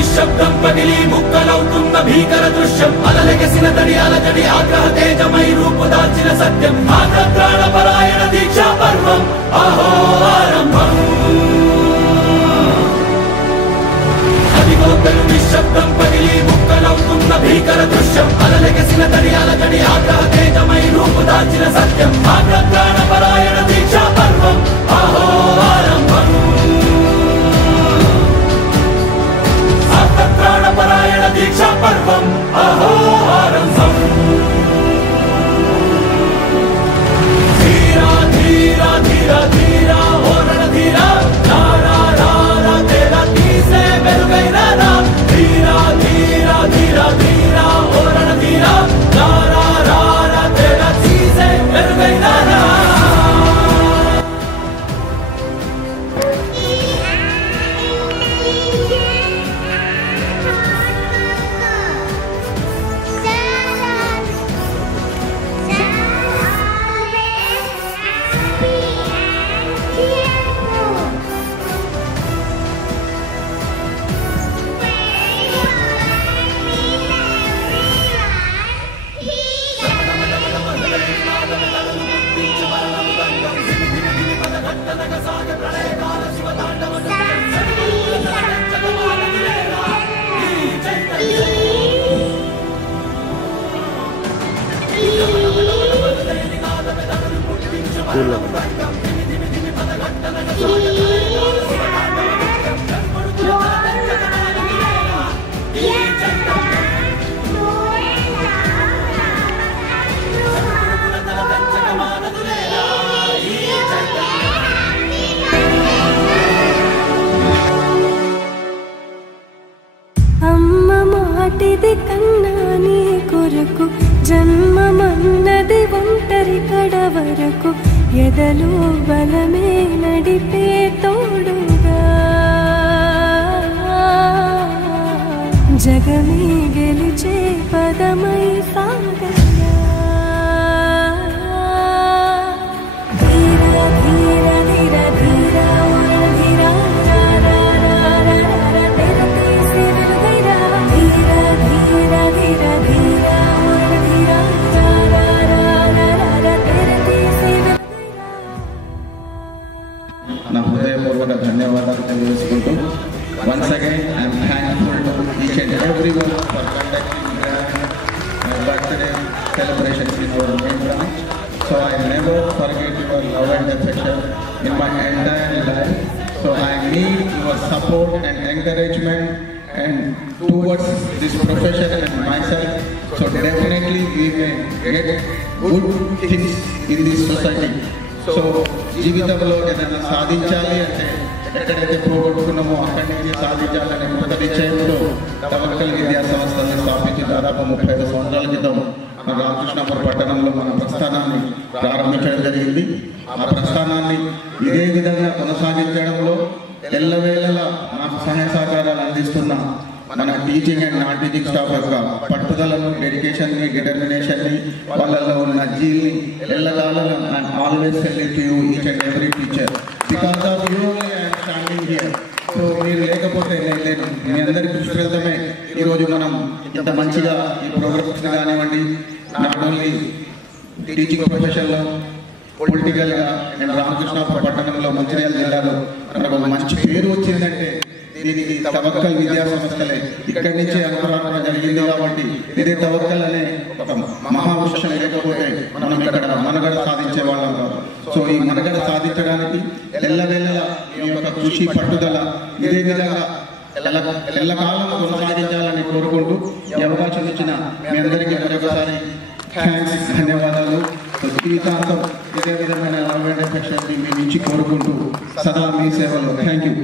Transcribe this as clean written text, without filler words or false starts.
నిశ్శబ్దం పగిలి ముక్కలవుతున్న భీకర దృశ్యం అలలెగసిన తడి అలజడి ఆగ్రహ తేజమై రూపుదాల్చిన సత్యం ఆగ్రహ దీక్షా పర్వం అహో ఆరంభం అదిగోతలు నిశ్శబ్దం పగిలి ముక్కలవుతున్న భీకర దృశ్యం అలలెగసిన తడి అలజడి ఆగ్రహ తేజమై రూపుదాల్చిన సత్యం ఆగ్రహ దీక్షా పర్వం అహో ఆరంభం ప్రాణపరాయణ దీక్షా పర్వం అహో ఆరంభం ధీరా ధీరా ధీరా ధీరా ఓరణ ధీరా రారా రారా తేరా తీసే మెరుగైన రా ధీరా ధీరా ధీరా ధీరా ఓరణ ధీరా రారా రారా తేరా తీసే మెరుగైన రా మాటిది కన్నా నీ కొరకు జన్మమన్నది ఒంటరి కడ వరకు ఎదలో బలమే నడిపే తోడుగా జగమే గెలిచే పదమై సాగగా ధీరా ధీరా ధీరా ధీరా ధీరా నా హృదయపూర్వక ధన్యవాదాలు తెలియజేసుకుంటూ once again I'm thankful to each and every one for conducting my birthday celebrations in our main branch. So I never forget your love and affection in my entire life. So I need your support and encouragement and towards this profession and myself. So definitely we may get good things in this society. So జీవితంలో ఏదైనా సాధించాలి అంటే ఎక్కడైతే పోగొట్టుకున్నామో అక్కడి నుంచి సాధించాలనే ఒక నిశ్చయంతో తవక్కల్ విద్యా సంస్థలను స్థాపించి దాదాపు 35 సంవత్సరాల క్రితం మన రామకృష్ణాపురం పట్టణంలో మన ప్రస్థానాన్ని ప్రారంభించడం జరిగింది. ఆ ప్రస్థానాన్ని ఇదే విధంగా కొనసాగించడంలో ఎల్లవేళలా నాకు సహాయ సహకారాలు అందిస్తున్న మన teaching and non teaching staff యొక్క పట్టుదలను, డెడికేషన్ని, డిటర్మినేషన్ని, వాళ్ళలో ఉన్న జీల్ని ఎల్లకాలం I'm always selling to you each and every teacher. Because of you only I'm standing here. So మీరు లేకపోతే నేను మీ అందరి కృషి ఫలితమే ఈరోజు మనం ఇంత మంచిగా ఈ ప్రోగ్రామ్స్ కానివ్వండి, నాట్ ఓన్లీ టీచింగ్ ప్రొఫెషన్లో పొలిటికల్గా నేను రామకృష్ణాపురం పట్టణంలో మంచిర్యాల జిల్లాలో మనకు మంచి పేరు వచ్చిందంటే దీనికి తవక్కల్ విద్యా సంస్థలే ఇక్కడి నుంచే అంకురార్పణ జరిగింది. కాబట్టి ఇదే తవక్కల్ అనే ఒక మహావృక్షం లేకపోతే మనం ఇక్కడ మనగడ సాధించే వాళ్ళం కాదు. సో ఈ మనగడ సాధించడానికి ఎల్లవేళలా మీ యొక్క కృషి పట్టుదల ఇదే విధంగా ఎల్లకాలం కొనసాగించాలని కోరుకుంటూ ఈ అవకాశం ఇచ్చిన మీ అందరికీ మరొకసారి థ్యాంక్స్, ధన్యవాదాలు. జీవితాంతం ఇదే విధమైన అరవై మీ నుంచి కోరుకుంటూ సదా మీ సేవలో. Thank you.